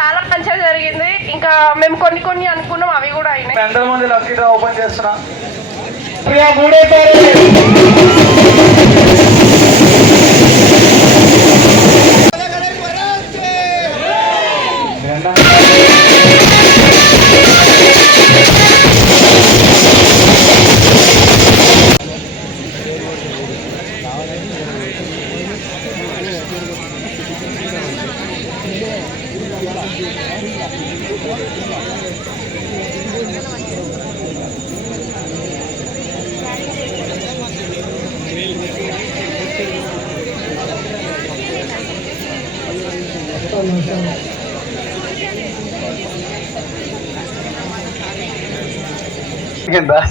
చాలా మంచిగా జరిగింది. ఇంకా మేము కొన్ని అనుకున్నాం, అవి కూడా అయినాయి. ఎంతో మంది లక్కీ డ్రా ఓపెన్ చేస్తున్నా.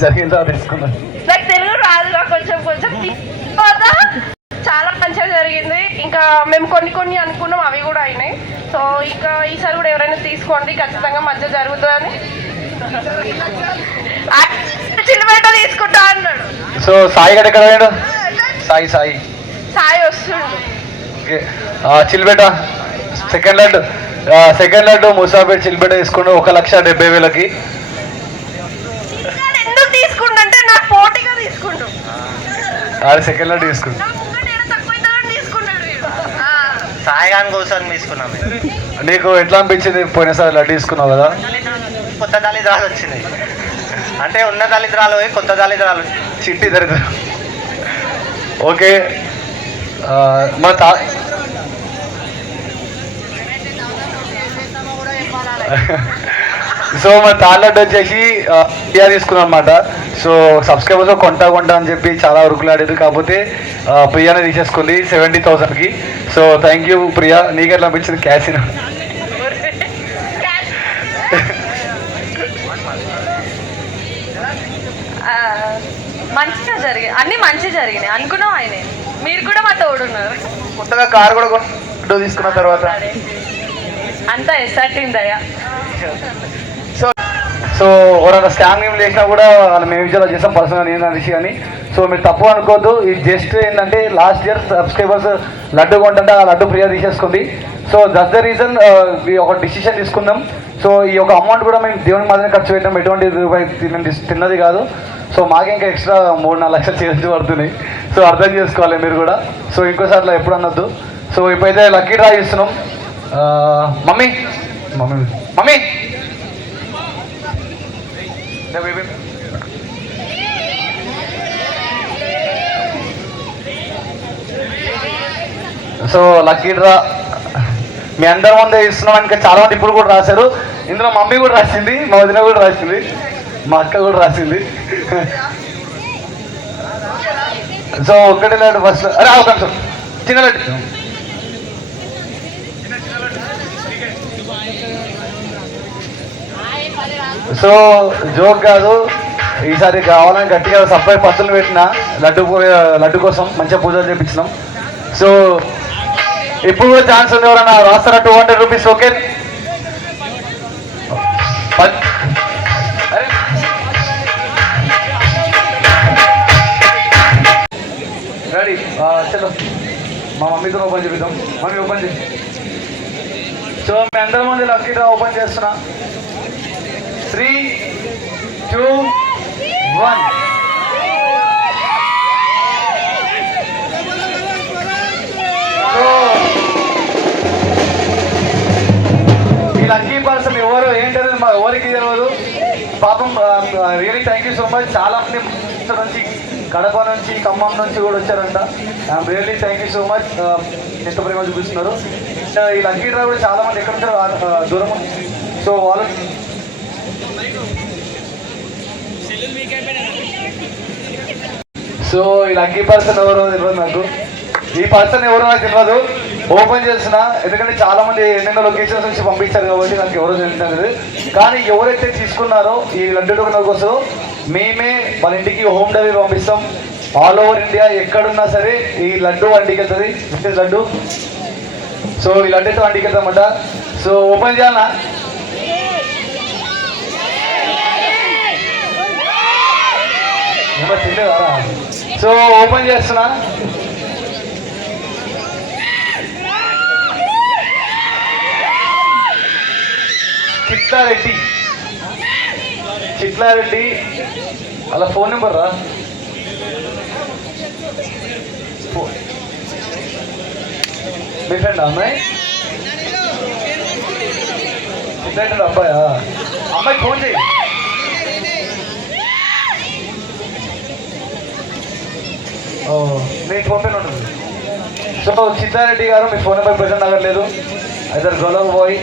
జరిగిందా తీసుకున్నా. నాకు తెలుగు రాదు, కొంచెం చాలా మంచిగా జరిగింది. ఇంకా మేము కొన్ని అనుకున్నాం, అవి కూడా అయినాయి. సో ఇంకా ఈసారి కూడా ఎవరైనా తీసుకోండి, ఖచ్చితంగా మంచిగా జరుగుతుందని. చిన్నపేట తీసుకుంటా అన్నాడు. సో సాయి గడ ఎక్కడ పోయాడు? సాయి వస్తుండు. చిల్బేట సెకండ్ లడ్డు ముసాపేట చిల్బేట తీసుకుంటూ 1,70,000కి. ఎందుకు తీసుకుంటే నాకు పోటీగా తీసుకుంటూ సెకండ్ లడ్డు తీసుకుంటా. సాయిగాని కోసం తీసుకున్నాం. నీకు ఎట్లా అనిపించింది? పోయినసారి లడ్డు తీసుకున్నావు కదా, కొత్త దళిద్రాలు వచ్చినాయి. అంటే ఉన్న దళిద్రాలు పోయి కొత్త దళిద్రాలు, చిట్టి దరిద్రం. ఓకే, మన సో మన థర్డ్ లడ్డు వచ్చేసి ప్రియా తీసుకున్నాం అనమాట. సో సబ్స్క్రైబర్స్ కొంటా అని చెప్పి చాలా ఉరుకులాడారు, కాకపోతే ప్రియానే తీసేసుకుంది 70,000కి. So thank you Priya. నీకు ఎట్లా అనిపించింది క్యాసిన్? మంచిగా జరిగాయి, అన్ని మంచిగా జరిగినాయి అనుకున్నాం. ఆయన మీరు కూడా మా తోడున్నారు. కొత్తగా కార్ కూడా తీసుకున్న తర్వాత అంతా ఎస్ఆర్టీ దయా. సో ఎవరైనా స్కామ్ గేమ్ చేసినా కూడా మేము విజయాలు చేస్తాం పర్సనల్ నేను అనేసి. కానీ సో మీరు తప్పు అనుకోవద్దు. ఇది జస్ట్ ఏంటంటే లాస్ట్ ఇయర్ సబ్స్క్రైబర్స్ లడ్డు కొంటే ఆ లడ్డు ప్రియా తీసేసుకుంది. సో దట్స్ ద రీజన్ ఒక డిసిషన్ తీసుకుందాం. సో ఈ యొక్క అమౌంట్ కూడా మేము దేవుని మాత్రమే ఖర్చు పెట్టాం, ఎటువంటి రూపాయి మేము తిన్నది కాదు. సో మాకు ఇంకా ఎక్స్ట్రా 3-4 లక్షలు చేసి పడుతున్నాయి. సో అర్థం చేసుకోవాలి మీరు కూడా. సో ఇంకోసారి ఎప్పుడు అనొద్దు. సో ఇప్పుడైతే లక్కీ డ్రా చేస్తున్నాం. మమ్మీ సో లక్కీ డ్రా మీ అందరి ముందే ఇస్తున్నాం. ఇంకా చాలా మంది ఇప్పుడు కూడా రాశారు. ఇందులో మమ్మీ కూడా రాసింది, మా వదిన కూడా రాసింది, మా అక్క కూడా రాసింది. సో ఒక్కటే లడ్డు ఫస్ట్. అరే ఒక నిమిషం, చిన్న లడ్డు. సో జోక్ కాదు, ఈసారి కావాలని గట్టిగా సప్లై పత్తులు పెట్టిన లడ్డు కోసం మంచిగా పూజలు చేపించినాం. సో ఇప్పుడు కూడా ఛాన్స్ ఉంది, ఎవరన్నా రాస్తారా? 200 రూపీస్. Okay, ready? చలో మా మమ్మీతో ఓపెన్ చేపిద్దాం. మమ్మీ ఓపెన్ చేసి. సో మీ అందరి మంది లక్కీ డ్రా ఓపెన్ చేస్తున్నా. 3, 2, 1. ఈ లక్కీ పర్సన్ ఎవరు ఏంటనేది మా ఎవరికి తెలియదు పాపం. Really thank you so much. చాలా మంది నుంచి, కడప నుంచి, ఖమ్మం నుంచి కూడా వచ్చారంట. Really thank you so much. ఎంత ప్రేమ చూపిస్తున్నారు. ఈ లక్కీ డ్రా కూడా చాలా మంది ఎక్కడ ఉంటారో దూరం. సో వాళ్ళు సో ఈ లక్కీ పర్సన్ ఎవరో తెలియదు నాకు. ఈ పర్సన్ ఎవరో నాకు తెలియదు. ఓపెన్ చేసిన, ఎందుకంటే చాలా మంది ఎన్నెన్నో లొకేషన్స్ నుంచి పంపించారు కాబట్టి నాకు ఎవరో తెలియదు. కానీ ఎవరైతే తీసుకున్నారో ఈ లడ్డు కోసం మేమే వాళ్ళ ఇంటికి హోమ్ డెలివరీ పంపిస్తాం. ఆల్ ఓవర్ ఇండియా ఎక్కడున్నా సరే ఈ లడ్డు వంటికి వెళ్తుంది. లడ్డు సో ఈ లడ్డు అయితే వంటికి వెళ్తామట. సో ఓపెన్ చేయాలన్నా? తిండేదారా? సో ఓపెన్ చేస్తున్నా. చిట్లారెడ్డి చిట్లారెడ్డి అలా ఫోన్ నెంబర్ రా మీ ఫ్రెండ్ అమ్మాయి చిట్లారెడ్డి అబ్బాయా అమ్మాయికి ఫోన్ చేయి నేను ఫోన్ పే ఉంటుంది సో చిత్తారెడ్డి గారు మీ ఫోన్ నెంబర్ ప్రెజెంట్ అవ్వట్లేదు అయితే గొలవ్ బాయ్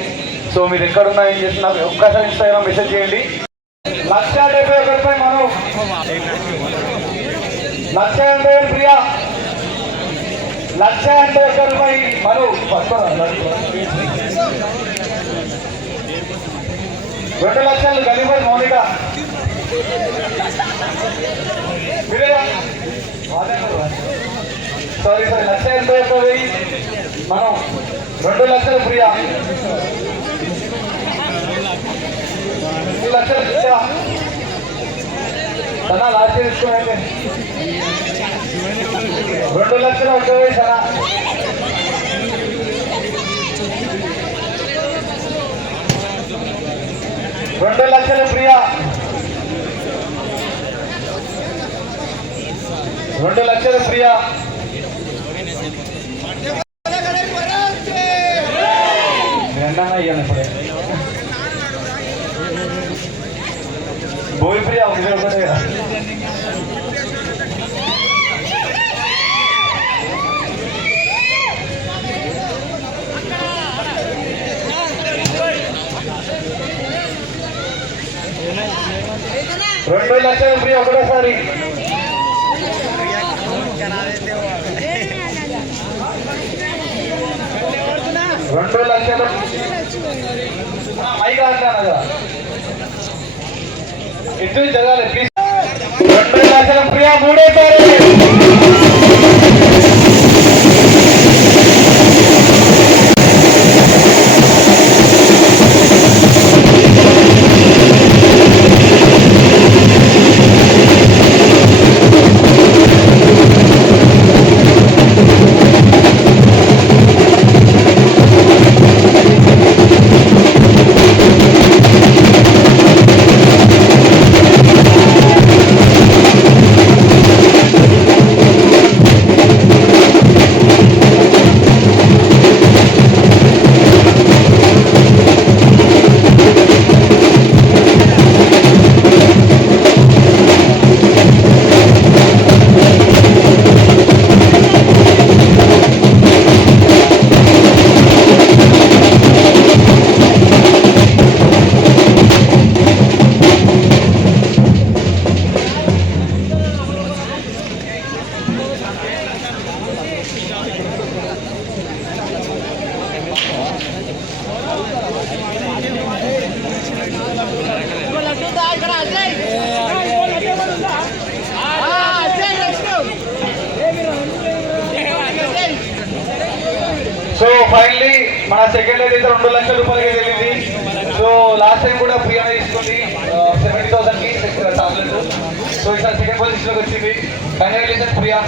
సో మీరు ఎక్కడున్నా ఏం చేసి నాకు ఒక్కసారి ఇన్స్టాగ్రామ్ మెసేజ్ చేయండి 1,71,000 మనం 1,80,000 ప్రియా 1,80,000 మను పట్టుకోరా 2 లక్షలు గలీబాయ్ మౌనిక సారీ 1,80,000 మనం 2 లక్షలు ప్రియా 2 లక్షలు ప్రియా సనా లాస్ట్ తీసుకోండి 2 లక్షలు అవుతుంది సనా 2 లక్షలు ప్రియా 2 లక్షలు ప్రియా ఇవ్వండి ఇప్పుడే బోయ్ ప్రియా ఒకటే ఒకటే కదా రెండు లక్షలు ప్రియా ఒకటోసారి 2 లక్షలు మైక్ అంటాను కదా ఇటు జరగాలి ప్లీజ్ 2 లక్షలు ప్రియా మూడోసారి సో ఫైనలీ మన సెకండ్ అయితే 2 లక్షల రూపాయలకి వెళ్ళింది. సో లాస్ట్ టైం కూడా ప్రియా తీసుకుంది 70,000కి టాబ్లెట్. సో ఈసారి సెకండ్ పొజిషన్లోకి వచ్చింది. కంగ్రాచులేషన్ ప్రియా.